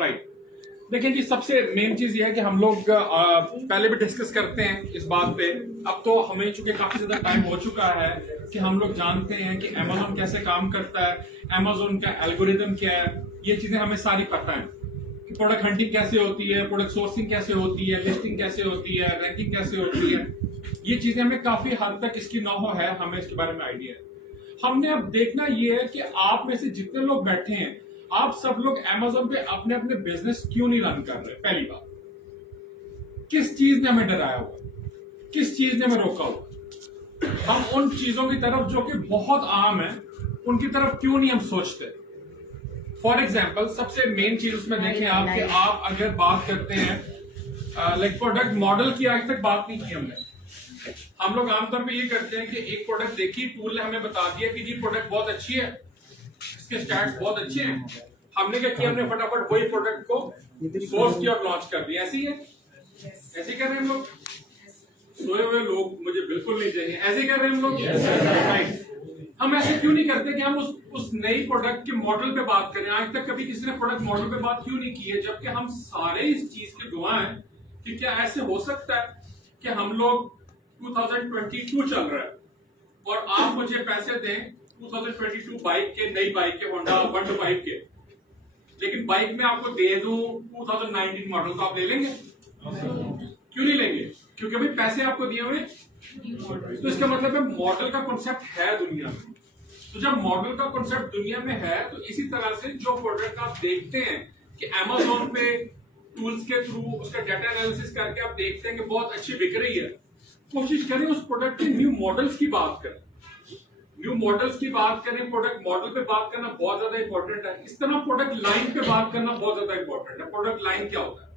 Right. देखिए जी, सबसे main चीज ये है कि हम लोग पहले भी डिस्कस करते हैं इस बात पे। अब तो हमें चूंकि काफी ज्यादा टाइम हो चुका है कि हम लोग जानते हैं कि Amazon कैसे काम करता है, Amazon का एल्गोरिदम क्या है, ये चीजें हमें सारी पता है कि प्रोडक्ट हंटिंग कैसे होती है, प्रोडक्ट सोर्सिंग कैसे होती है, लिस्टिंग कैसे होती है, रैंकिंग कैसे होती है। ये चीजें हमें काफी हद तक इसकी नॉलेज है, हमें इसके बारे में आइडिया है। हमने अब देखना ये है कि आप में से जितने लोग बैठे हैं, आप सब लोग Amazon पे अपने अपने बिजनेस क्यों नहीं रन कर रहे? पहली बात, किस चीज ने हमें डराया हुआ, किस चीज ने हमें रोका हुआ? हम उन चीजों की तरफ जो कि बहुत आम है उनकी तरफ क्यों नहीं हम सोचते? फॉर एग्जाम्पल, सबसे मेन चीज उसमें देखें आप कि आप अगर बात करते हैं लाइक प्रोडक्ट मॉडल की, आज तक बात नहीं की हमने। हम लोग आमतौर पे ये करते हैं कि एक प्रोडक्ट देखी, टूल ने हमें बता दिया कि जी प्रोडक्ट बहुत अच्छी है, इसके स्टैट्स बहुत अच्छे हैं, हमने क्या किया, हमने फटाफट वही प्रोडक्ट को सोर्स किया और लॉन्च कर दिया। ऐसे ही है, ऐसे कर रहे हैं हम लोग। सोए हुए लोग मुझे बिल्कुल नहीं चाहिए, ऐसे कर रहे हैं हम लोग। हम ऐसे क्यों नहीं करते कि हम उस नई प्रोडक्ट के मॉडल पे बात करें? आज तक कभी किसी ने प्रोडक्ट मॉडल पे बात क्यों नहीं की है, जबकि हम सारे इस चीज के गवाह हैं कि क्या ऐसे हो सकता है कि हम लोग 2022 चल रहा है और आप मुझे पैसे दें 2022 बाइक के, नई बाइक के, होंडा 125 के, लेकिन बाइक में आपको दे दूं 2019 मॉडल, तो आप ले लेंगे? क्यों नहीं लेंगे? क्योंकि भाई पैसे आपको दिए हुए। तो इसका मतलब है मॉडल का कॉन्सेप्ट है दुनिया में। तो जब मॉडल का कॉन्सेप्ट दुनिया में है, तो इसी तरह से जो प्रोडक्ट आप देखते हैं कि Amazon पे टूल्स के थ्रू उसका डाटा एनालिसिस करके आप देखते हैं कि बहुत अच्छी बिक रही है, कोशिश करें उस प्रोडक्ट के न्यू मॉडल्स की बात करें, न्यू मॉडल्स की बात करें। प्रोडक्ट मॉडल पे बात करना बहुत ज्यादा इंपॉर्टेंट है। इस तरह प्रोडक्ट लाइन पे बात करना बहुत ज्यादा इंपॉर्टेंट है। प्रोडक्ट लाइन क्या होता है?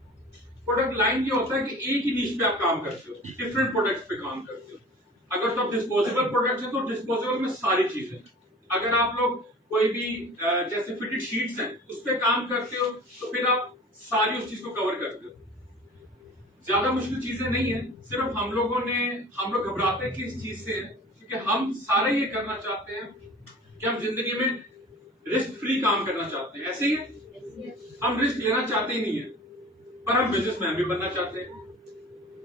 प्रोडक्ट लाइन ये होता है कि एक ही नीश पे आप काम करते हो, डिफरेंट प्रोडक्ट्स पे काम करते हो। अगर तो आप डिस्पोजेबल प्रोडक्ट्स हैं तो डिस्पोजेबल में सारी चीजें। अगर आप लोग कोई भी जैसे फिटेड शीट्स हैं उस पे काम करते हो तो फिर आप सारी उस चीज को कवर करते हो। ज्यादा मुश्किल चीजें नहीं है, सिर्फ हम लोग घबराते हैं कि इस चीज से, क्योंकि हम सारे ये करना चाहते हैं कि हम जिंदगी में रिस्क फ्री काम करना चाहते हैं। ऐसे ही है, हम रिस्क लेना चाहते ही नहीं है, पर हम बिजनेसमैन भी बनना चाहते हैं।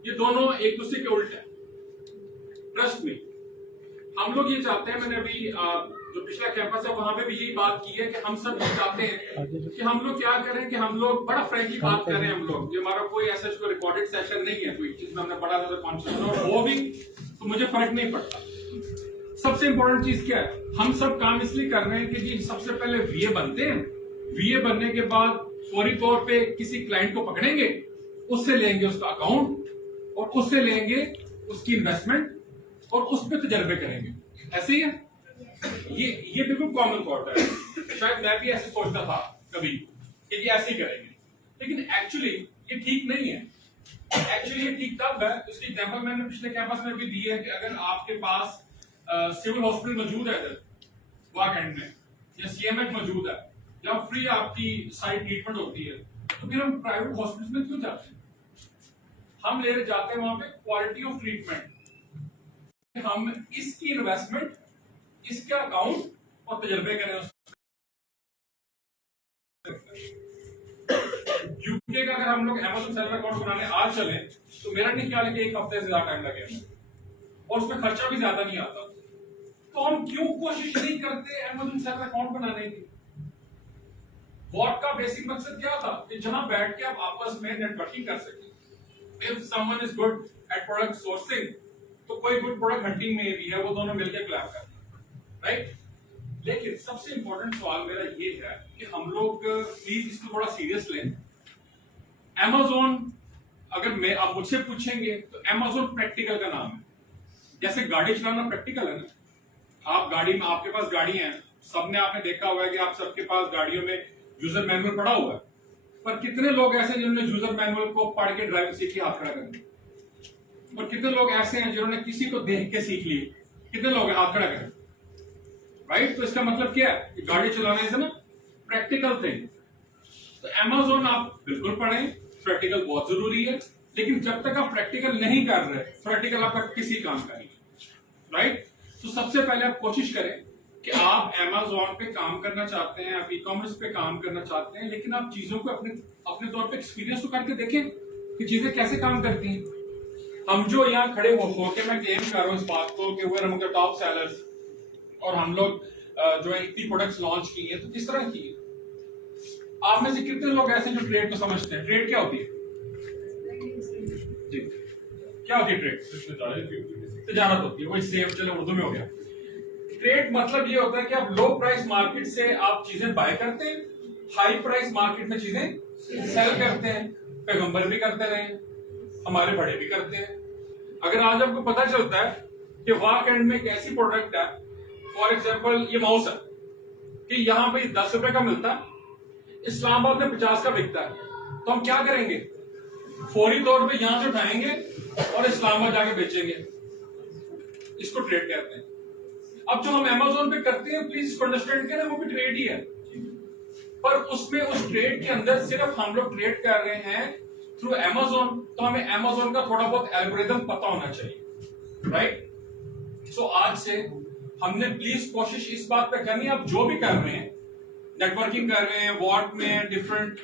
ये दोनों एक दूसरे के उल्ट है। ट्रस्ट में, हम लोग ये चाहते हैं, मैंने अभी जो पिछला कैंपस है वहां पे भी यही बात की है कि हम सब ये चाहते हैं कि हम लोग क्या करें कि हम लोग बड़ा फ्रेंकली बात करें। हम लोग, ये हमारा कोई ऐसा कोई रिकॉर्डेड सेशन नहीं है कोई जिसमें हमने बड़ा ज्यादा कॉन्शियस हो भी तो मुझे फर्क नहीं पड़ता। सबसे इंपॉर्टेंट चीज क्या है? हम सब काम इसलिए कर रहे हैं कि जी सबसे पहले वीए बनते हैं, वीए बनने के बाद फौरी तौर पे किसी क्लाइंट को पकड़ेंगे, उससे लेंगे उसका अकाउंट और उससे लेंगे उसकी इन्वेस्टमेंट और उस पर तजर्बे करेंगे। ऐसे ही है, ये बिल्कुल कॉमन थॉट है। शायद मैं भी ऐसे सोचता था कभी कि ये ऐसे ही करेंगे, लेकिन एक्चुअली ये ठीक नहीं है। एक्चुअली ये ठीक तब है, इसकी एग्जांपल मैंने पिछले कैंपस में भी दी है कि अगर आपके पास सिविल हॉस्पिटल मौजूद है वाक एंड में, या सीएमएच मौजूद है, या फ्री आपकी साइड ट्रीटमेंट होती है, तो फिर हम प्राइवेट हॉस्पिटल में क्यों जाते हैं? हम ले जाते हैं वहां पे क्वालिटी ऑफ ट्रीटमेंट, हम इसकी इन्वेस्टमेंट, इसका अकाउंट और तजर्बे करें। यूके का अगर हम लोग Amazon सेलर अकाउंट बनाने आज चले तो मेरा नहीं ख्याल है कि एक हफ्ते से ज्यादा टाइम लगेगा और उसमें खर्चा भी ज्यादा नहीं आता। तो हम क्यों कोशिश नहीं करते Amazon सेलर अकाउंट बनाने की? वॉट का बेसिक मकसद क्या था कि जहां बैठ के आप आपस में नेटवर्किंग कर सकें। If someone is good at product sourcing तो कोई गुड प्रोडक्ट हंटिंग में भी है, वो दोनों मिलकर क्लैप करते हैं, राइट? लेकिन सबसे इंपॉर्टेंट सवाल मेरा ये है कि हम लोग प्लीज इसको थोड़ा सीरियस लें। Amazon, अगर आप मुझसे पूछेंगे तो Amazon प्रैक्टिकल का नाम है। जैसे गाड़ी चलाना प्रैक्टिकल है ना, आप गाड़ी में, आपके पास गाड़ी है, सबने आपने देखा हुआ है कि आप सबके पास गाड़ियों में यूजर मैनुअल पड़ा हुआ है, पर कितने लोग ऐसे हैं जिन्होंने यूजर मैनुअल को पढ़ के ड्राइविंग सीखी? हाथ खड़ा करें। और कितने लोग ऐसे हैं जिन्होंने किसी को देख के सीख ली? कितने लोग हैं? हाथ खड़ा करें। राइट? तो इसका मतलब क्या है कि गाड़ी चलाना इज ना प्रैक्टिकल थिंग। तो Amazon आप बिल्कुल पढ़ें, प्रैक्टिकल बहुत जरूरी है, लेकिन जब तक आप प्रैक्टिकल नहीं कर रहे, प्रैक्टिकल आपका किसी काम का नहीं। राइट? तो सबसे पहले आप कोशिश करें कि आप Amazon पे काम करना चाहते हैं, आप ई-कॉमर्स पे काम करना चाहते हैं, लेकिन आप चीजों को अपने अपने तौर पे एक्सपीरियंस तो करके देखें कि चीजें कैसे काम करती हैं। हम जो यहाँ खड़े होके मैं क्लेम कर रहा हूँ इस बात को कि we're among the top sellers और हम लोग जो है इतनी प्रोडक्ट्स लॉन्च किए हैं, तो किस तरह की है? आप में से कितने लोग ऐसे जो ट्रेड को समझते हैं? ट्रेड क्या होती है जी? क्या होती है ट्रेड? तजारत होती है, वही सेम, चलो उर्दू में हो गया। ट्रेड मतलब ये होता है कि आप लो प्राइस मार्केट से आप चीजें बाय करते हैं, हाई प्राइस मार्केट में चीजें सेल करते हैं। पैगंबर भी करते रहे, हमारे बड़े भी करते हैं। अगर आज आपको पता चलता है कि वाक एंड में एक ऐसी प्रोडक्ट है, फॉर एग्जांपल ये माउस है, कि यहाँ पे 10 रुपए का मिलता है, इस्लामाबाद में 50 का बिकता है, तो हम क्या करेंगे? फौरी तौर पे यहां से उठाएंगे और इस्लामाबाद जाके बेचेंगे। इसको ट्रेड कहते हैं। अब जो हम Amazon पे करते हैं, प्लीज इसको अंडरस्टैंड करें, वो भी ट्रेड ही है, पर उसमें उस ट्रेड के अंदर सिर्फ हम लोग ट्रेड कर रहे हैं थ्रू Amazon, तो हमें Amazon का थोड़ा बहुत एल्गोरिथम पता होना चाहिए, राइट? सो आज से हमने प्लीज कोशिश इस बात पे करनी है, आप जो भी कर रहे हैं, नेटवर्किंग कर रहे हैं, वॉट में डिफरेंट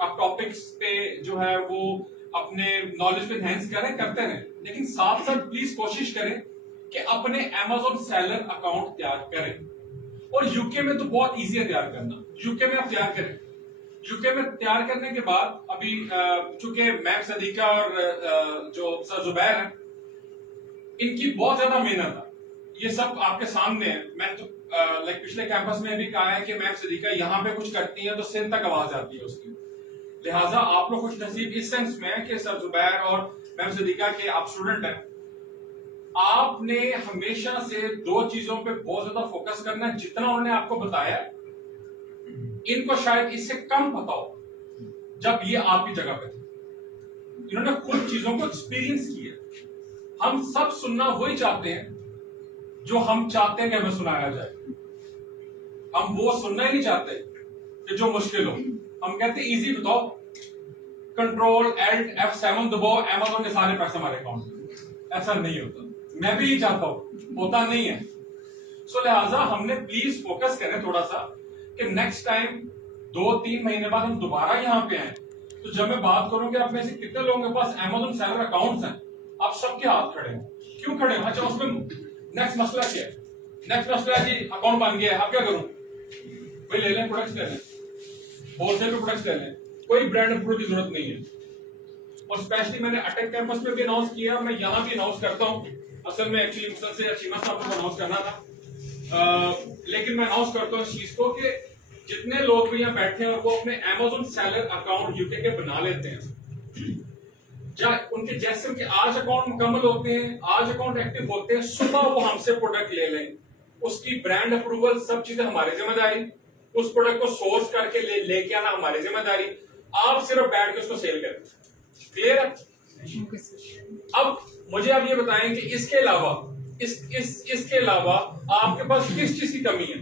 टॉपिक्स पे जो है वो अपने नॉलेज को एनहेंस करें, करते रहें, लेकिन साथ साथ प्लीज कोशिश करें कि अपने Amazon सेलर अकाउंट तैयार करें। और यूके में तो बहुत इजी है तैयार करना, यूके में आप तैयार करें। यूके में तैयार करने के बाद अभी चूंकि मैम सदीका और जो सर जुबैर हैं, इनकी बहुत ज्यादा मेहनत है, ये सब आपके सामने है। मैंने तो लाइक पिछले कैंपस में भी कहा है कि मैम सदीका यहाँ पे कुछ करती है तो सिंध तक आवाज आती है उसकी, लिहाजा आप लोग खुश नसीब इस सेंस में कि सर जुबैर और मैम सदीका के आप स्टूडेंट हैं। आपने हमेशा से दो चीजों पे बहुत ज्यादा फोकस करना है, जितना उन्होंने आपको बताया इनको शायद इससे कम पता हो जब ये आपकी जगह पे थे। इन्होंने खुद चीजों को एक्सपीरियंस किया। हम सब सुनना वही चाहते हैं जो हम चाहते हैं कि हमें सुनाया जाए, हम वो सुनना ही नहीं चाहते कि जो मुश्किल हो। हम कहते हैं इजी बताओ, कंट्रोल एल्ट F7 दबाओ, Amazon के सारे पैसे हमारे अकाउंट में। ऐसा नहीं होता, मैं भी ये चाहता हूं, होता नहीं है। सो लिहाजा हमने प्लीज फोकस करें थोड़ा सा कि नेक्स्ट टाइम 2-3 महीने बाद हम दोबारा यहाँ पे आए, तो जब मैं बात करूं कि आप में से कितने लोगों के पास Amazon सेलर अकाउंट्स हैं, आप सबके हाथ खड़े हैं। क्यों खड़े हैं? अच्छा, उसमें नेक्स्ट मसला क्या है? नेक्स्ट मसला है जी अकाउंट बन गया है, अब क्या करूं? भाई ले लें, प्रोडक्ट्स ले लें, होलसेल पे प्रोडक्ट्स ले लें, कोई ब्रांड अप्रूवल की जरूरत नहीं है। और स्पेशली मैंने अटैक कैंपस में भी अनाउंस किया, मैं यहाँ भी अनाउंस करता हूँ। असल में एक्चुअली मुझसे अशीमा साहब को अनाउंस करना था, लेकिन मैं अनाउंस करता हूँ इस चीज को कि जितने लोग भी यहाँ बैठे हैं और वो अपने Amazon सेलर अकाउंट यूके के बना लेते हैं, उनके जैसे उनके आज अकाउंट मुकम्मल होते हैं, आज अकाउंट एक्टिव होते हैं, सुबह वो हमसे प्रोडक्ट ले लें, उसकी ब्रांड अप्रूवल सब चीजें हमारी जिम्मेदारी, उस प्रोडक्ट को सोर्स करके लेके आना हमारी जिम्मेदारी, आप सिर्फ बैठ के उसको सेल करें। क्लियर है? अब मुझे आप ये बताएं कि इसके अलावा इसके अलावा आपके पास किस चीज की कमी है?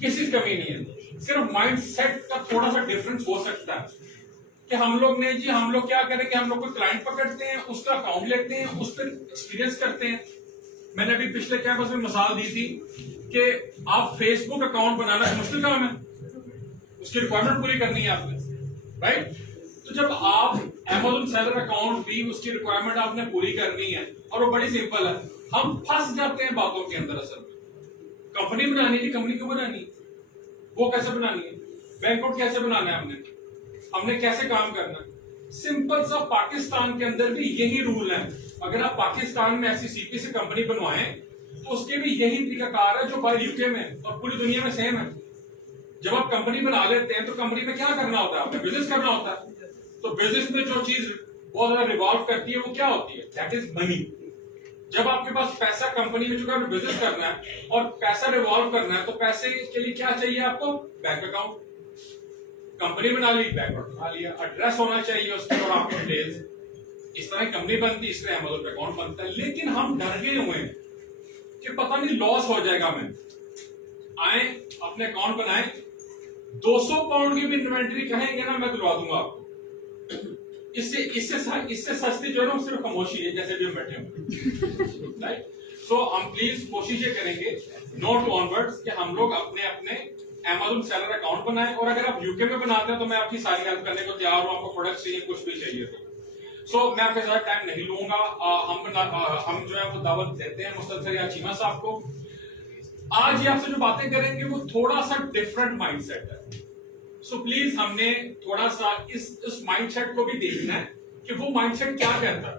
किसी की कमी नहीं है, सिर्फ माइंड सेट का थोड़ा सा डिफरेंस हो सकता है कि हम लोग क्या करें कि हम लोग कोई क्लाइंट पकड़ते हैं, उसका अकाउंट लेते हैं, उस पर एक्सपीरियंस करते हैं। मैंने अभी पिछले कैंपस में मिसाल दी थी कि आप फेसबुक अकाउंट बनाना मुश्किल काम है, उसकी रिक्वायरमेंट पूरी करनी है आपने, राइट? तो जब आप Amazon सेलर अकाउंट भी उसकी रिक्वायरमेंट आपने पूरी करनी है, और वो बड़ी सिंपल है, हम फंस जाते हैं बातों के अंदर। असल में कंपनी बनानी है, कंपनी क्यों बनानी है, वो कैसे बनानी है, बैंक अकाउंट कैसे बनाना है, हमने कैसे काम करना है। सिंपल सा पाकिस्तान के अंदर भी यही रूल है। अगर आप पाकिस्तान में ऐसी सीपी से कंपनी बनवाएं तो उसके भी यही तरीकाकार है जो बाहर यूके में और पूरी दुनिया में सेम है। जब आप कंपनी बना लेते हैं तो कंपनी में क्या करना होता है? आपने बिजनेस करना होता है। तो बिजनेस में जो चीज बहुत ज्यादा रिवॉल्व करती है वो क्या होती है? That is money. जब आपके पास पैसा कंपनी में, चूंकि बिजनेस करना है और पैसा रिवॉल्व करना है, तो पैसे के लिए क्या चाहिए आपको? Bank account. कंपनी बना ली, बैंक अकाउंट बना लिया, एड्रेस होना चाहिए उसके और आपकी डिटेल्स। इस तरह कंपनी बनती है, इस तरह Amazon पे अकाउंट बनता है। लेकिन हम डर गए हुए हैं कि पता नहीं लॉस हो जाएगा। हमें आए अपने अकाउंट बनाए, 200 पाउंड की भी इन्वेंट्री कहेंगे ना, मैं दिलवा दूंगा आपको। इससे सस्ती जो है ना सिर्फ खामोशी है, जैसे भी हम बैठे हैं, राइट? सो हम प्लीज कोशिश ये करेंगे नो टू ऑनवर्ड्स कि हम लोग अपने अपने Amazon सेलर अकाउंट बनाएं, और अगर आप यूके में बनाते हैं तो मैं आपकी सारी हेल्प करने को तैयार हूं। आपको प्रोडक्ट चाहिए, कुछ भी चाहिए तो मैं आपके साथ टाइम नहीं लूंगा। हम जो है वो दावत देते हैं मुस्तफर या चीमा साहब को। आज ये आपसे जो बातें करेंगे वो थोड़ा सा डिफरेंट माइंडसेट है। सो प्लीज हमने थोड़ा सा इस माइंडसेट को भी देखना है कि वो माइंडसेट क्या कहता है,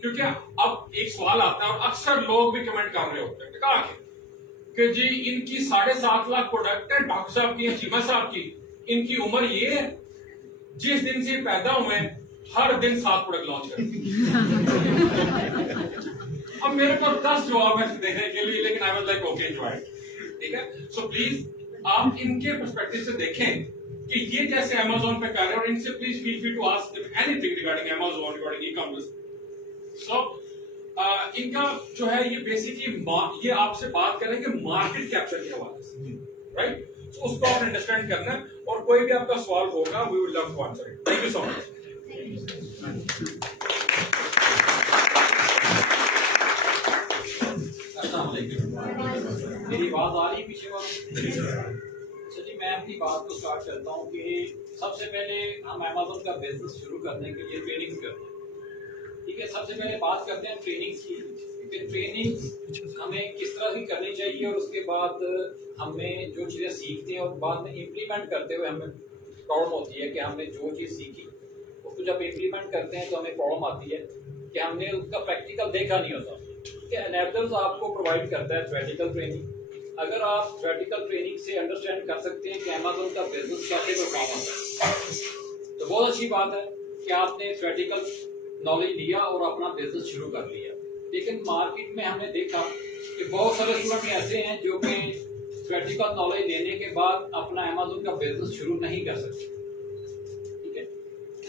क्योंकि अब एक सवाल आता है और अक्सर लोग भी कमेंट कर रहे होते हैं कहा कि जी इनकी 7.5 लाख प्रोडक्ट है, डॉक्टर साहब की, चीमा साहब की, इनकी उम्र ये है, जिस दिन से पैदा हुए हर दिन 7 प्रोडक्ट लॉन्च करते। अब मेरे को 10 जवाब है देने के लिए, लेकिन I was like okay enjoy, ठीक है। सो प्लीज आप इनके पर्सपेक्टिव से देखें कि ये जैसे अमेज़न पे कर रहे हैं, और इनसे please feel free to ask anything regarding Amazon, regarding e-commerce. So इनका जो है ये बेसिकली ये आपसे बात करेंगे मार्केट कैप्चर के हवाले से, राइट। तो उसको आप अंडरस्टैंड करना है, और कोई भी आपका सवाल होगा we would love to answer it. Thank you so much. मेरी बात आ रही है पीछे वाली? जी मैं अपनी बात को स्टार्ट करता हूँ कि सबसे पहले हम अमेज़न का बिजनेस शुरू करने के लिए ट्रेनिंग करते हैं, ठीक है। सबसे पहले बात करते हैं ट्रेनिंग की कि ट्रेनिंग हमें किस तरह की करनी चाहिए, और उसके बाद हमें जो चीज़ें सीखते हैं और बाद में इम्प्लीमेंट करते हुए हमें प्रॉब्लम होती है कि हमने जो चीज़ सीखी उसको जब इम्प्लीमेंट करते हैं तो हमें प्रॉब्लम आती है कि हमने उसका प्रैक्टिकल देखा नहीं होता। कि एनेबलर्स आपको प्रोवाइड करता है थ्योरेटिकल ट्रेनिंग। अगर आप थ्योरेटिकल ट्रेनिंग से अंडरस्टैंड कर सकते हैं कि अमेज़न का बिजनेस कैसे परफॉर्म होता है तो बहुत अच्छी बात है कि आपने थ्योरेटिकल नॉलेज लिया और अपना बिजनेस शुरू कर लिया। लेकिन मार्केट में हमने देखा कि बहुत सारे स्टूडेंट ऐसे हैं जो कि थ्योरेटिकल नॉलेज लेने के बाद अपना अमेज़न का बिजनेस शुरू नहीं कर सकते, ठीक है।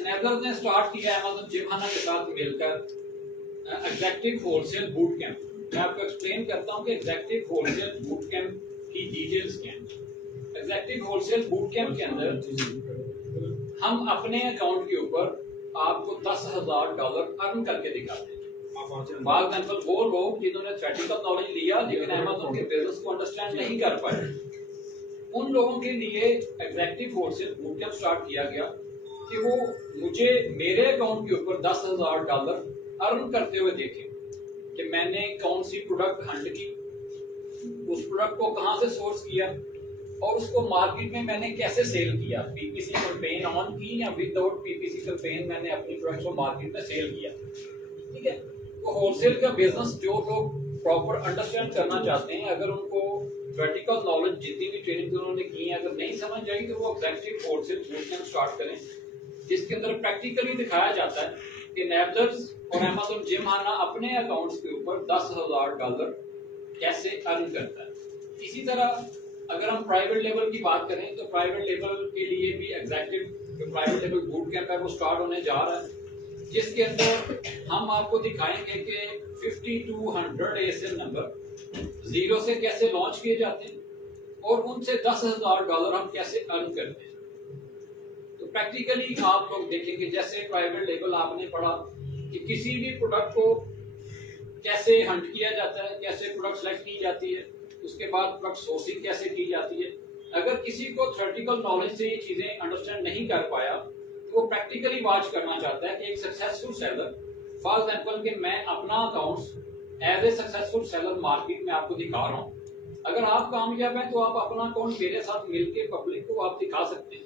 एनेबलर्स ने स्टार्ट किया अमेज़न जिमखाना के साथ मिलकर एग्जेक्टिव होलसेल बूट कैंप। मैं आपको एक्सप्लेन करता हूं कि एग्जेक्टिव होलसेल बूट कैंप की डिटेल्स क्या हैं। एग्जेक्टिव होलसेल बूट कैंप के अंदर हम अपने अकाउंट के ऊपर आपको $10,000 अर्न करके दिखाते हैं। फॉर एग्जांपल वो लोग जिन्होंने थ्योरेटिकल नॉलेज लिया लेकिन अमेज़न के बिजनेस को अंडरस्टैंड नहीं कर पाए, उन लोगों के लिए executive wholesale boot camp start किया गया कि वो मुझे मेरे अकाउंट के ऊपर $10,000 अर्न करते हुए देखें कि मैंने कौन सी प्रोडक्ट हंट की, उस प्रोडक्ट को कहां से सोर्स किया, और उसको मार्केट में मैंने कैसे सेल किया। पीपीसी कैंपेन ऑन की या विदाउट पीपीसी कैंपेन मैंने अपनी प्रोडक्ट को मार्केट में सेल किया, ठीक है। तो होलसेल का बिजनेस जो लोग प्रॉपर अंडरस्टैंड करना चाहते हैं, अगर उनको थ्योरेटिकल नॉलेज जितनी भी ट्रेनिंग उन्होंने की है अगर नहीं समझ जाएगी तो वो executive wholesale boot camp start करें, जिसके अंदर प्रैक्टिकली दिखाया जाता है कि एनेबलर्स और अमेज़न जिमखाना अपने अकाउंट्स के ऊपर $10,000 कैसे अर्न करता है। इसी तरह अगर हम प्राइवेट लेवल की बात करें तो प्राइवेट लेवल के लिए भी एग्जेक्टिव जो प्राइवेट लेवल बूट कैंप है वो स्टार्ट होने जा रहा है, जिसके अंदर हम आपको दिखाएंगे कि 50 to 100 ASL नंबर जीरो से कैसे लॉन्च किए जाते हैं और उनसे $10,000 हम कैसे अर्न करते हैं। तो प्रैक्टिकली आप लोग देखेंगे जैसे प्राइवेट लेवल आपने पढ़ा कि किसी भी प्रोडक्ट को कैसे हंट किया जाता है, कैसे प्रोडक्ट सेलेक्ट की जाती है, उसके बाद प्रोडक्ट सोर्सिंग कैसे की जाती है। अगर किसी को थ्योरेटिकल नॉलेज से ये चीजें अंडरस्टैंड नहीं कर पाया तो वो प्रैक्टिकली वॉच करना चाहता है कि एक सक्सेसफुल सेलर, फॉर एग्जांपल कि मैं अपना accounts as a successful seller market में आपको दिखा रहा हूँ, अगर आप कामयाब हैं तो आप अपना अकाउंट मेरे साथ मिलकर पब्लिक को आप दिखा सकते हैं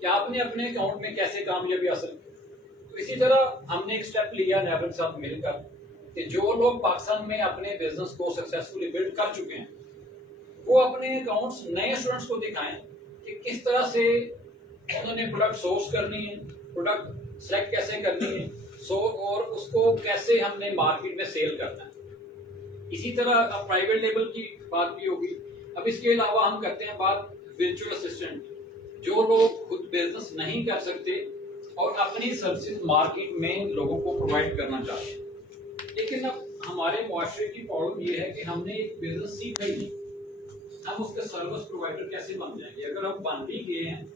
कि आपने अपने अकाउंट में कैसे कामयाबी हासिल की। तो इसी तरह हमने एक स्टेप लिया नेबल के साथ मिलकर कि जो लोग पाकिस्तान में अपने बिजनेस को सक्सेसफुली बिल्ड कर चुके हैं वो अपने अकाउंट्स नए स्टूडेंट्स को दिखाएं कि किस तरह से उन्होंने प्रोडक्ट सोर्स करनी है, प्रोडक्ट सेलेक्ट कैसे करनी है, और उसको कैसे हमने मार्केट में सेल करना है। इसी तरह अब प्राइवेट लेवल की बात भी होगी। अब इसके अलावा हम करते हैं बात वर्चुअल असिस्टेंट, जो लोग खुद बिजनेस नहीं कर सकते और अपनी सर्विसेज मार्केट में लोगों को प्रोवाइड करना चाहते हैं। लेकिन अब हमारे मुआशरे की प्रॉब्लम ये है कि हमने एक बिजनेस सीखा ही नहीं, हम उसके सर्विस प्रोवाइडर कैसे बन जाएंगे। अगर हम बन भी गए हैं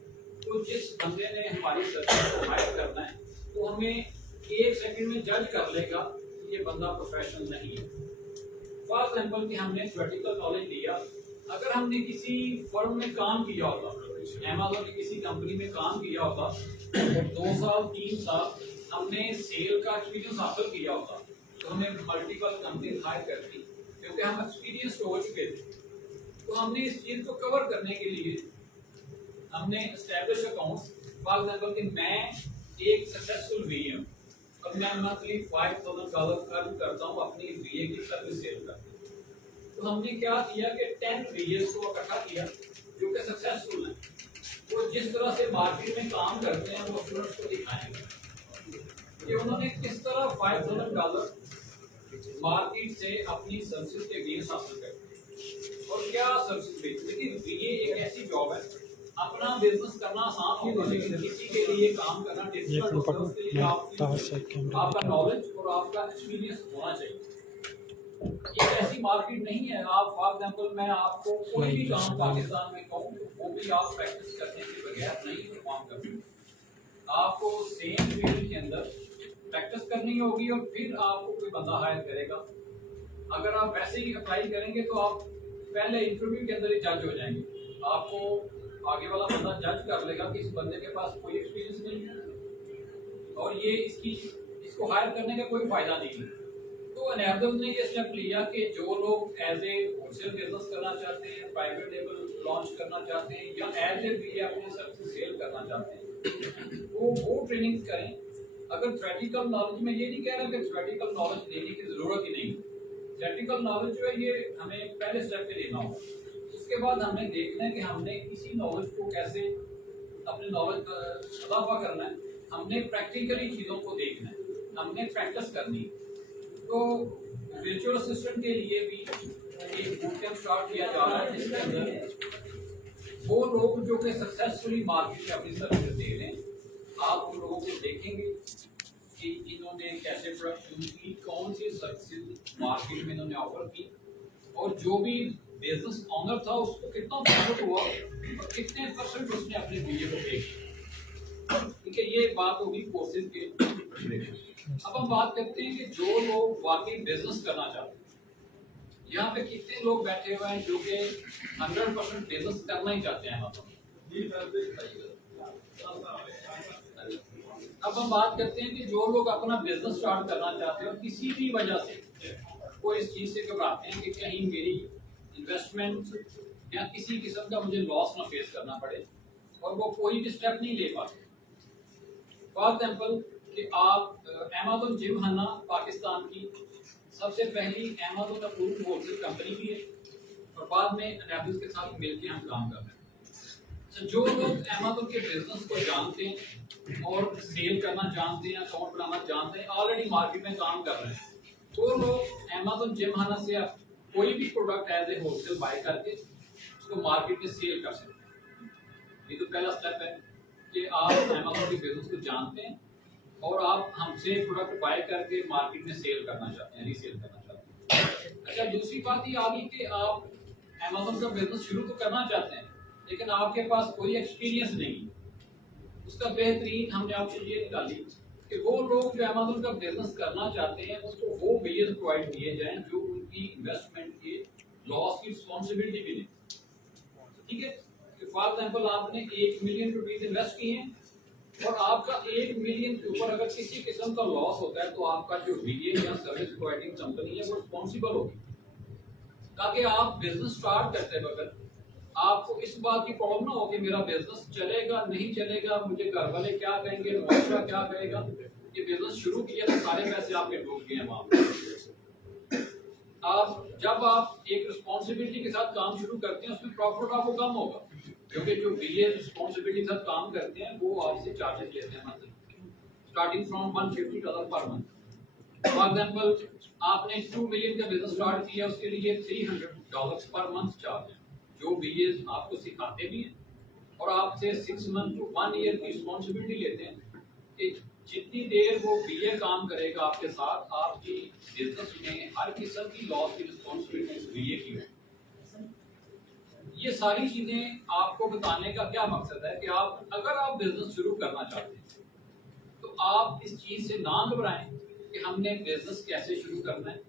तो जिस बंदे ने हमारी सर्विस प्रोवाइड करना है तो हमें 1 सेकंड में जज कर लेगा कि ये बंदा प्रोफेशनल नहीं है। फॉर एग्जांपल कि हमने थ्योरेटिकल नॉलेज लिया, अगर हमने किसी फर्म में काम किया होता, अमेज़न की किसी कंपनी में काम किया होता और 2 साल 3 साल हमने सेल का एक्सपीरियंस हासिल किया होता, तो हमें मल्टीपल कंपनी हायर करती क्योंकि हम एक्सपीरियंस हो चुके थे। तो हमने इस चीज को कवर करने के लिए हमने एस्टैब्लिश अकाउंट्स, फॉर एग्जांपल कि मैं एक सक्सेसफुल वीए हूं और मैं मंथली $5,000 अर्न करता हूं अपनी वीए की सर्विस सेल करके। तो हमने क्या किया कि 10 वीएस को इकट्ठा किया जो कि सक्सेसफुल हैं, वो जिस तरह से मार्केट में काम करते हैं वो स्टूडेंट्स को दिखाएंगे कि उन्होंने किस तरह $5,000 मार्केट से अपनी सर्विस के गेन हासिल कर और क्या सर्विस बेच। लेकिन वीए एक ऐसी जॉब है, अपना बिजनेस करना आसान होगा लेकिन किसी के लिए काम करना डिफिकल्ट होता है। उसके लिए आपका नॉलेज और आपका एक्सपीरियंस होना चाहिए। ये ऐसी मार्केट नहीं है, आप फॉर एग्जांपल मैं आपको कोई भी काम पाकिस्तान में कहूँ वो भी आप प्रैक्टिस करने के बगैर नहीं परफॉर्म कर सकते। आपको सेम फील्ड के अंदर प्रैक्टिस करनी होगी और फिर आपको कोई बंदा हायर करेगा। अगर आप वैसे ही अप्लाई करेंगे तो आप पहले इंटरव्यू के अंदर ही जज हो जाएंगे, आपको आगे वाला बंदा जज कर लेगा कि इस बंदे के पास कोई एक्सपीरियंस नहीं है और ये इसको हायर करने का कोई फायदा नहीं है। तो अनेबल ने ये स्टेप लिया कि जो लोग एज ए होलसेल बिजनेस करना चाहते हैं, प्राइवेट लेबल लॉन्च करना चाहते हैं या एज ए भी अपनी सर्विस सेल करना चाहते हैं वो ट्रेनिंग करें। अगर थ्योरेटिकल नॉलेज में ये नहीं कह रहा कि थ्योरेटिकल नॉलेज लेने की जरूरत ही नहीं, थ्योरेटिकल नॉलेज जो है ये हमें पहले स्टेप पे लेना होगा। उसके बाद हमने देखना है कि हमने इसी नॉलेज को कैसे अपने नॉलेज इजाफा करना है, हमने प्रैक्टिकली चीज़ों को देखना है, हमने प्रैक्टिस करनी है। तो वर्चुअल असिस्टेंट के लिए भी एक बूट कैंप स्टार्ट किया जा रहा है जिसके अंदर वो लोग जो कि सक्सेसफुली मार्केट में अपनी सर्विस दे रहे हैं, आप उन लोगों को देखेंगे कि इन्होंने कैसे प्रोडक्ट यूज की, कौन सी सर्विस मार्केट में इन्होंने ऑफर की और जो भी बिजनेस ऑनर था उसको कितना प्रॉफिट हुआ और कितने परसेंट उसने अपने वीए को पे किया। ठीक है, ये बात होगी कोर्सेज के। अब हम बात करते हैं कि जो लोग वाकई बिजनेस करना चाहते हैं, यहाँ पे कितने लोग बैठे हुए हैं जो कि 100% बिजनेस करना ही चाहते हैं। अब हम बात करते हैं कि जो लोग अपना बिजनेस स्टार्ट करना चाहते हैं और किसी भी वजह से वो इस चीज से घबराते हैं कि कहीं मेरी इन्वेस्टमेंट या किसी किस्म का मुझे लॉस ना फेस करना पड़े और वो कोई भी स्टेप नहीं ले पाते। फॉर एग्जाम्पल कि आप अमेज़न जिमखाना पाकिस्तान की सबसे पहली अमेज़न अप्रूव्ड होलसेल कंपनी भी है और बाद में अनेबल के साथ मिलकर हम काम कर रहे हैं। तो जो लोग अमेज़न के बिजनेस को जानते हैं और सेल करना जानते हैं, अकाउंट बनाना जानते हैं, ऑलरेडी मार्केट में काम कर रहे हैं, तो लोग अमेज़न जिमखाना से आप कोई भी product as a wholesale buy करके उसको मार्केट में सेल कर सकते हैं। ये तो पहला स्टेप है कि आप अमेज़न के बिजनेस को जानते हैं और आप हमसे प्रोडक्ट बाय करके मार्केट में सेल करना चाहते हैं, रीसेल करना चाहते हैं। अच्छा, दूसरी बात ये आ गई कि आप अमेज़न का बिजनेस शुरू तो करना चाहते हैं लेकिन आपके पास कोई एक्सपीरियंस नहीं। उसका बेहतरीन हमने ऑप्शन ये निकाली कि वो लोग जो अमेज़न का बिजनेस करना चाहते हैं उसको वो वीएस प्रोवाइड किए जाएं जो उनकी इन्वेस्टमेंट के लॉस की रिस्पांसिबिलिटी भी लें। ठीक है, तो फॉर एग्जांपल आपने 1 मिलियन रुपीस इन्वेस्ट किए हैं और आपका 1 मिलियन के ऊपर अगर किसी किस्म का लॉस होता है तो आपका जो वीए या सर्विस प्रोवाइडिंग कंपनी है वो रिस्पांसिबल होगी, ताकि आप बिजनेस स्टार्ट करते वक्त आपको इस बात की प्रॉब्लम ना हो कि मेरा बिजनेस चलेगा नहीं चलेगा, मुझे घर वाले क्या कहेंगे, मुआशरा क्या कहेगा। ये बिजनेस शुरू किया तो सारे पैसे आपके डूब गए हैं वहां पर। जब आप एक रिस्पॉन्सिबिलिटी के साथ काम शुरू करते हैं उसमें प्रॉफिट आपको कम होगा क्योंकि जो वीए रिस्पॉन्सिबिलिटी के साथ काम करते हैं वो आपसे चार्जेस लेते हैं monthly starting from $150 per month. For example आपने 2 मिलियन का बिजनेस स्टार्ट किया, उसके लिए $300 पर मंथ चार्ज है जो वीए आपको सिखाते भी हैं और आपसे 6 मंथ टू 1 ईयर की रिस्पॉन्सिबिलिटी लेते हैं कि जितनी देर वो वीए काम करेगा आपके साथ, आपकी बिजनेस में हर किस्म की लॉस की रिस्पॉन्सिबिलिटी वीए की है। ये सारी चीजें आपको बताने का क्या मकसद है कि आप अगर आप बिजनेस शुरू करना चाहते हैं तो आप इस चीज से ना घबराएं कि हमने बिजनेस कैसे शुरू करना है,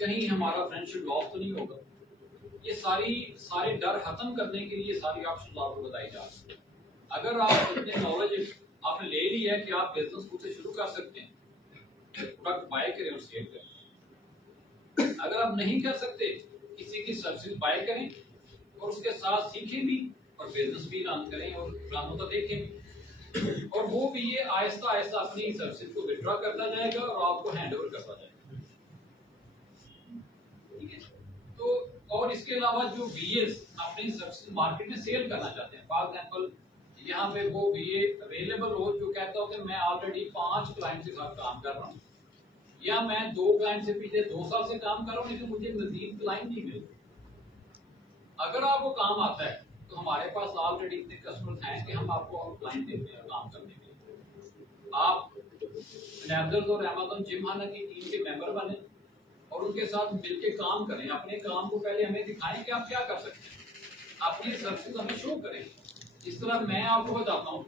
कहीं हमारा फाइनेंशियल लॉस तो नहीं होगा। ये सारे डर खत्म करने के लिए सारी ऑप्शन आपको बताई जा रही है। अगर आप इतने नॉलेज आपने ले ली है कि आप बिजनेस खुद से शुरू कर सकते हैं, प्रोडक्ट बाय करें और सेल करें। अगर आप नहीं कर सकते, किसी की सर्विस बाय करें और उसके साथ सीखें भी और बिजनेस भी रन करें और रन होता देखें भी। और वो भी ये आहिस्ता आहिस्ता अपनी सर्विस को विड्रॉ करता जाएगा और आपको हैंड ओवर करता जाएगा। ठीक है, तो और इसके अलावा जो वीएस अपनी सर्विस मार्केट में सेल करना चाहते हैं, फॉर एग्जांपल यहाँ पे वो वीए अवेलेबल हो जो कहता हो कि मैं ऑलरेडी 5 क्लाइंट के साथ काम कर रहा हूँ, या मैं 2 क्लाइंट से पिछले 2 साल से काम कर रहा हूँ लेकिन मुझे मजीद क्लाइंट नहीं मिले। अगर आपको काम आता है तो हमारे पास ऑलरेडी इतने कस्टमर्स हैं कि हम आपको और क्लाइंट देते हैं काम करने के लिए। आप स्नैपडील और अमेज़न जिमखाना की टीम के मेंबर बने और उनके साथ मिलकर काम करें। अपने काम को पहले हमें दिखाएं कि आप क्या कर सकते हैं, अपनी सर्विस हमें शो करें। इस तरह मैं आपको बताता हूँ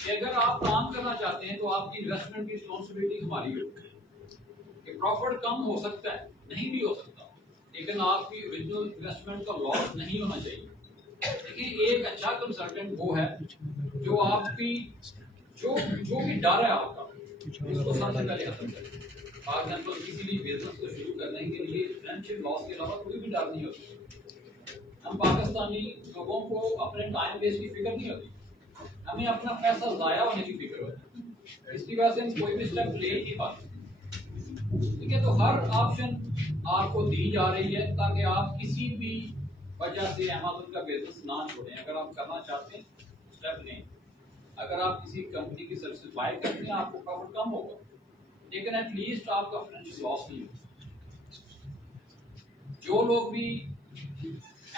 कि अगर आप काम करना चाहते हैं तो आपकी इन्वेस्टमेंट की रिस्पॉन्सिबिलिटी हमारी होगी कि प्रॉफिट कम हो सकता है, नहीं भी हो सकता, लेकिन आपकी ओरिजिनल इन्वेस्टमेंट का लॉस नहीं होना चाहिए। देखिए, एक अच्छा कंसल्टेंट वो है जो आपकी जो भी डर है आपका उसको सबसे पहले खत्म करे। फॉर एग्जाम्पल किसी भी बिजनेस को शुरू करने के लिए फाइनेंशियल लॉस के अलावा कोई भी डर नहीं होता। हम पाकिस्तानी लोगों को अपने टाइम वेस्ट की फिक्र नहीं होती, हमें अपना पैसा जाया होने की फिक्र होती है। इसकी वजह से हम कोई भी स्टेप ले नहीं पाते। ठीक है, तो हर ऑप्शन आपको दी जा रही है ताकि आप किसी भी वजह से अमेज़न का बिजनेस ना छोड़ें। अगर आप करना चाहते हैं स्टेप लें। अगर आप किसी कंपनी की सर्विस बाय करते हैं आपको प्रॉफिट कम होगा, लेकिन एटलीस्ट आपका फाइनेंशियल लॉस नहीं होगा। जो लोग भी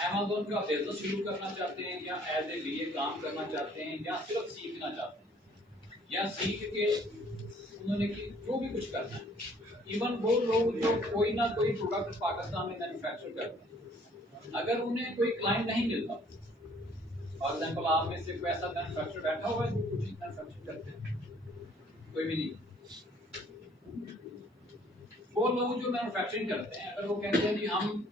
अमेज़न का बिजनेस शुरू करना चाहते हैं या एज ए बीए काम करना चाहते हैं या सिर्फ सीखना चाहते हैं या सीख के उन्होंने जो भी कुछ करना है, इवन वो लोग जो कोई ना कोई प्रोडक्ट पाकिस्तान में मैन्युफैक्चर करते हैं, अगर उन्हें कोई क्लाइंट नहीं मिलता, फॉर एग्जांपल आप में से कोई ऐसा मैन्युफैक्चर बैठा हुआ है जो कुछ मैन्युफैक्चर करते हैं, कोई भी नहीं। वो लोग जो मैन्युफैक्चरिंग करते हैं अगर वो कहते हैं कि हम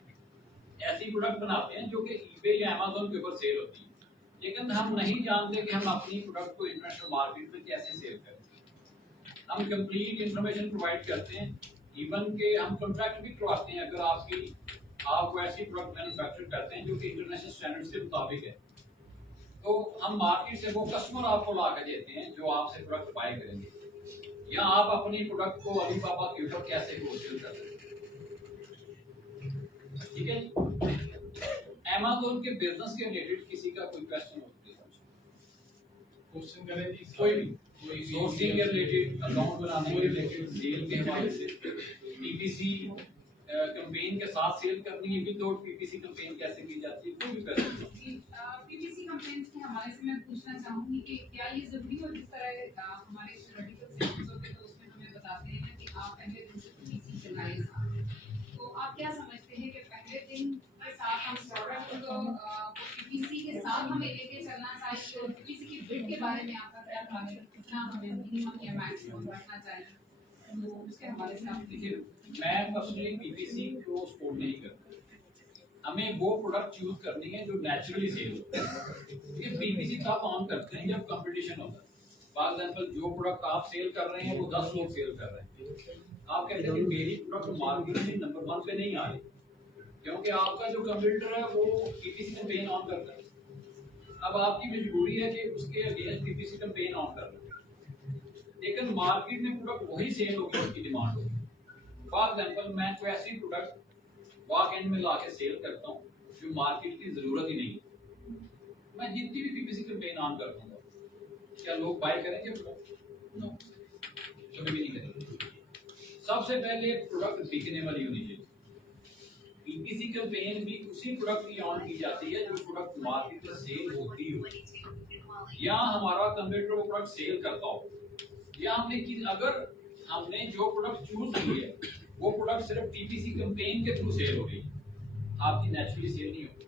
ऐसी प्रोडक्ट बनाते हैं जो कि ईबे या अमेज़न के ऊपर सेल होती है, लेकिन हम नहीं जानते कि हम अपनी प्रोडक्ट को इंटरनेशनल मार्केट में कैसे सेल करें। हम कंप्लीट इंफॉर्मेशन प्रोवाइड करते हैं, इवन के हम कॉन्ट्रैक्ट भी करवाते हैं अगर आप ऐसी प्रोडक्ट मैन्युफैक्चर करते हैं जो कि इंटरनेशनल स्टैंडर्ड्स के मुताबिक है, तो हम मार्केट से वो कस्टमर आपको ला के देते हैं जो आपसे प्रोडक्ट बाय करेंगे, या आप अपनी प्रोडक्ट को अलीबाबा के ऊपर कैसे होलसेल कर सकते हैं। ठीक है, अमेज़न के बिजनेस के रिलेटेड किसी का कोई क्वेश्चन हो क्वेश्चन करें कि कोई भी सोर्सिंग के रिलेटेड, अकाउंट बनाने के रिलेटेड, सेल के हवाले से, पीपीसी कैंपेन के साथ सेल करनी है, विदाउट पीपीसी कैंपेन कैसे की जाती है, कोई भी क्वेश्चन। पीपीसी कैंपेन्स के हवाले से मैं पूछना चाहूंगी कि क्या ये जरूरी हो, जिस तरह हमारे वर्टिकल सेक्टर्स होते हैं तो उसमें हमें बताते हैं कि आप पहले दिन से पीपीसी चलाएं, तो आप क्या समझते हैं कि पहले दिन के साथ हम प्रोडक्ट को पीपीसी के साथ हमें लेके चलना चाहिए, और पीपीसी की बिड के बारे में आपका क्या ख्याल है, कितना हमें मिनिमम या मैक्सिमम रखना चाहिए, तो उसके हवाले से आप देखिए, मैं पर्सनली पीपीसी को सपोर्ट नहीं करता। हमें वो प्रोडक्ट चूज करनी है जो नेचुरली सेल हो। ये पीपीसी तब ऑन करते हैं जब कंपटीशन होता है। फॉर एग्जांपल जो प्रोडक्ट आप सेल कर रहे हैं वो 10 लोग सेल कर रहे हैं, आप कहते हैं कि मेरी प्रोडक्ट मार्केट में नंबर 1 पे नहीं आ रही क्योंकि आपका जो कंपटीटर है वो पीपीसी कैंपेन ऑन करता है। अब आपकी मजबूरी है कि उसके अगेंस्ट पीपीसी कैंपेन ऑन करना, लेकिन मार्केट में प्रोडक्ट वही सेल होगी उसकी डिमांड होगी। फॉर एग्जांपल मैं कोई ऐसी प्रोडक्ट वॉक एंड में लाके सेल करता हूँ जो मार्केट की जरूरत ही नहीं है, मैं जितनी भी पीपीसी कैंपेन ऑन कर दूंगा, क्या लोग बाय करेंगे प्रोडक्ट? नो, कभी भी नहीं करेंगे। सबसे पहले प्रोडक्ट बिकने वाली होनी चाहिए। पीपीसी कैंपेन भी उसी प्रोडक्ट की ऑन की जाती है जो प्रोडक्ट मार्केट में सेल होती हो, या हमारा कंप्यूटर वो प्रोडक्ट सेल करता हो, या अगर हमने जो प्रोडक्ट चूज की है वो प्रोडक्ट सिर्फ पीपीसी कैंपेन के थ्रू सेल हो रही है, आपकी नेचुरली सेल नहीं होगी।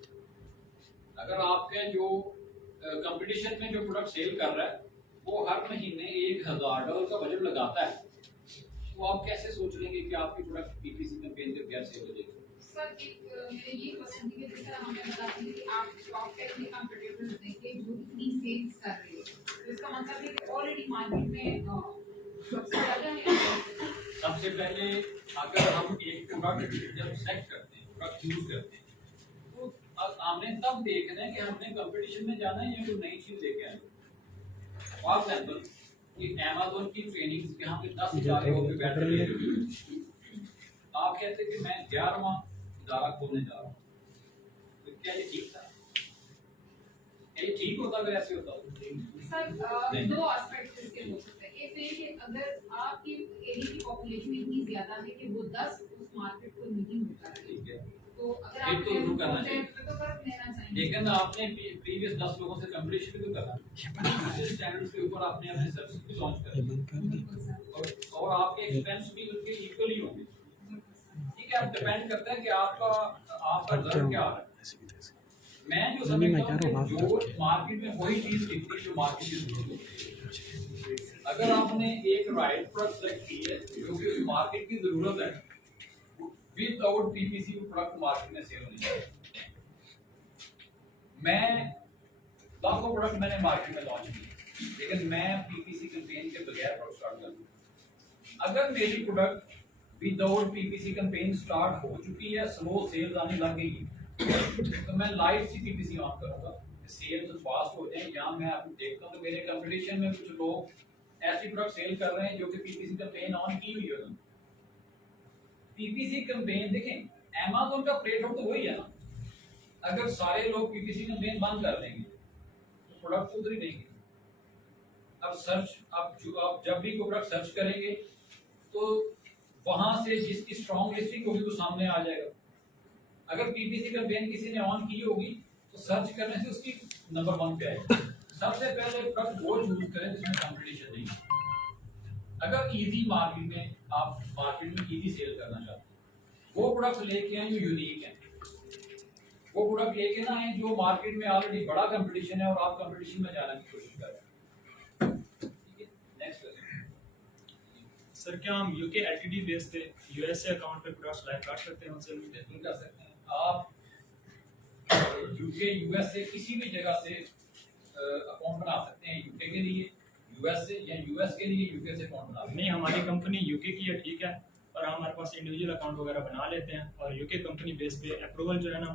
अगर आपके जो कंपटीशन में जो प्रोडक्ट सेल कर रहा है वो हर महीने $1000 का बजट लगाता है, तो आप कैसे सोच लेंगे कि आपकी प्रोडक्ट पीपीसी कैंपेन पे क्या सेल हो जाएगी? सर एक मेरे ये क्वेश्चन थी कि जिस तरह हमें बताते हैं कि आप टॉप 10 में कंपटीटर्स देंगे जो इतनी सेल्स कर रहे हैं, तो इसका मतलब है कि ऑलरेडी मार्केट में सबसे ज़्यादा है। सबसे पहले अगर हम एक प्रोडक्ट जब सेलेक्ट करते हैं, प्रोडक्ट यूज करते हैं, तो अब हमने तब देखना है कि हमने कंपटीशन में जाना है या कोई नई चीज लेके आए। फॉर एग्जांपल कि Amazon की ट्रेनिंग के हम 10 इदारे होकर बैठ रहे हैं, आप कहते हैं कि मैं 11वां इदारा खोलने जा रहा हूँ, तो क्या ये ठीक था? ये ठीक होता अगर ऐसे होता? सर दो एस्पेक्ट इसके हो सकते हैं। एक तो ये कि अगर आपकी एरिया की पॉपुलेशन इतनी ज्यादा है कि वो 10 उस मार्केट को नहीं होता है, ठीक है, तो अगर फिर आप तो शुरू करना चाहिए। तो फर्क लेना चाहिए। लेकिन आपने प्रीवियस 10 लोगों से कंपटीशन भी तो करा, इस स्टैंडर्ड्स के ऊपर आपने अपने सर्विस भी लॉन्च करा और आपके एक्सपेंस भी उनके इक्वली होंगे। ठीक है, अब डिपेंड करता है कि आपका रिजल्ट क्या आ रहा है। मैं जो समझता हूँ कि जो मार्केट में वही चीज दिखती है जो मार्केट की जरूरत होती है। अगर आपने एक राइट प्रोडक्ट सेलेक्ट की है जो कि उस मार्केट की जरूरत है, विदाउट पीपीसी प्रोडक्ट मार्केट में सेल नहीं है। मैं लाखों प्रोडक्ट मैंने मार्केट में लॉन्च किए, लेकिन मैं पीपीसी कैंपेन के बगैर प्रोडक्ट स्टार्ट कर दूं। अगर मेरी product without PPC campaign start हो चुकी है, स्लो सेल्स आने लग गई, तो मैं लाइट सी पीपीसी ऑन करूंगा, सेल्स फास्ट हो जाए। यहाँ मैं आपको देखता हूँ तो मेरे कंपटीशन में कुछ लोग ऐसी प्रोडक्ट सेल कर रहे हैं जो कि पीपीसी कैंपेन ऑन की हुई है। पीपीसी कैंपेन देखें, Amazon का प्लेटफॉर्म तो वही है ना। अगर सारे लोग पीपीसी कैंपेन बंद कर देंगे तो प्रोडक्ट उधर ही नहीं। अब सर्च, आप जब भी कोई प्रोडक्ट सर्च करेंगे तो वहां से जिसकी स्ट्रॉन्ग लिस्टिंग होगी वो सामने आ जाएगा। अगर पीपीसी कैंपेन किसी ने ऑन की होगी तो सर्च करने से उसकी नंबर 1 पे आएगी। सबसे पहले प्रोडक्ट वो चूज करें जिसमें कंपटीशन नहीं है। अगर इजी मार्केट में आप मार्केट में इजी सेल करना चाहते हैं, वो प्रोडक्ट लेके आए जो यूनिक है। वो प्रोडक्ट लेके ना आए जो मार्केट में ऑलरेडी बड़ा कंपटीशन है और आप कंपटीशन में जाने की कोशिश कर रहे हैं। ठीक है, नेक्स्ट क्वेश्चन। सर क्या हम यूके एलटीडी बेस पे यूएसए अकाउंट पे प्रोडक्ट्स लाइव कर सकते हैं उनसे? बिल्कुल कर सकते हैं। आप यूके यूएसए किसी भी जगह से अकाउंट बना सकते हैं। यूके के लिए यूएसए या यूएस के लिए यूके से अकाउंट बना सकते हैं। नहीं, हमारी कंपनी यूके की है, ठीक है, और हमारे पास इंडिविजुअल अकाउंट वगैरह बना लेते हैं और यूके कंपनी बेस पे अप्रूवल जो है ना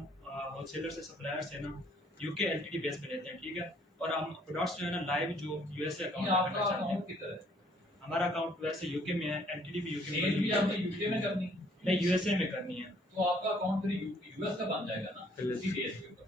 होलसेलर से सप्लायर से ना यूके एलटीडी बेस पे लेते हैं, ठीक है, और हम प्रोडक्ट्स जो है ना लाइव जो यूएसए अकाउंट ये में आपका करना चाहते हैं। अकाउंट किधर है? हमारा अकाउंट वैसे यूके में है, एलटीडी भी यूके में सेल भी है। आपने यूके में करनी है? नहीं, यूएसए में करनी है। तो आपका अकाउंट फिर यूएस का बन जाएगा ना उसी बेस के ऊपर।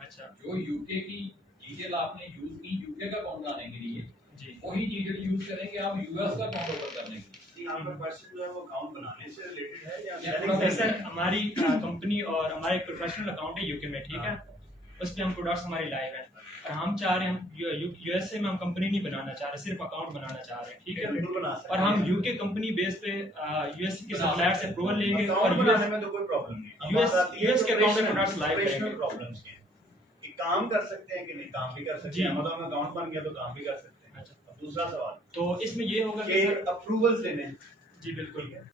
अच्छा जो यूके की डिटेल आपने यूज की यूके का अकाउंट बनाने के लिए, जी, वही डिटेल यूज करेंगे आप यूएस का अकाउंट ओपन करने के लिए। यहाँ पर पर्सन जो है वो अकाउंट बनाने से रिलेटेड है या या selling से सर है? हमारी कंपनी और हमारा एक प्रोफेशनल अकाउंट है यूके में, ठीक है, उस पे हम प्रोडक्ट्स हमारी लाइव है और हम चाह रहे हैं हम यूएसए में हम कंपनी नहीं बनाना चाह रहे, सिर्फ अकाउंट बनाना चाह रहे हैं, ठीक है, बिल्कुल बना सकते और हम हैं। यूके कंपनी बेस पे यूएसए के सप्लायर से अप्रूवल लेंगे और अकाउंट बनाने में तो कोई प्रॉब्लम नहीं। US के अकाउंट में प्रोडक्ट्स लाइव करेंगे। प्रॉब्लम्स हैं कि काम कर सकते हैं कि नहीं, काम भी कर सकते जी। हैं। Amazon में अकाउंट बन गया तो काम भी कर सकते हैं। अच्छा। अब दूसरा सवाल तो इसमें ये होगा कि कि सर अप्रूवल्स लेने हैं। जी बिल्कुल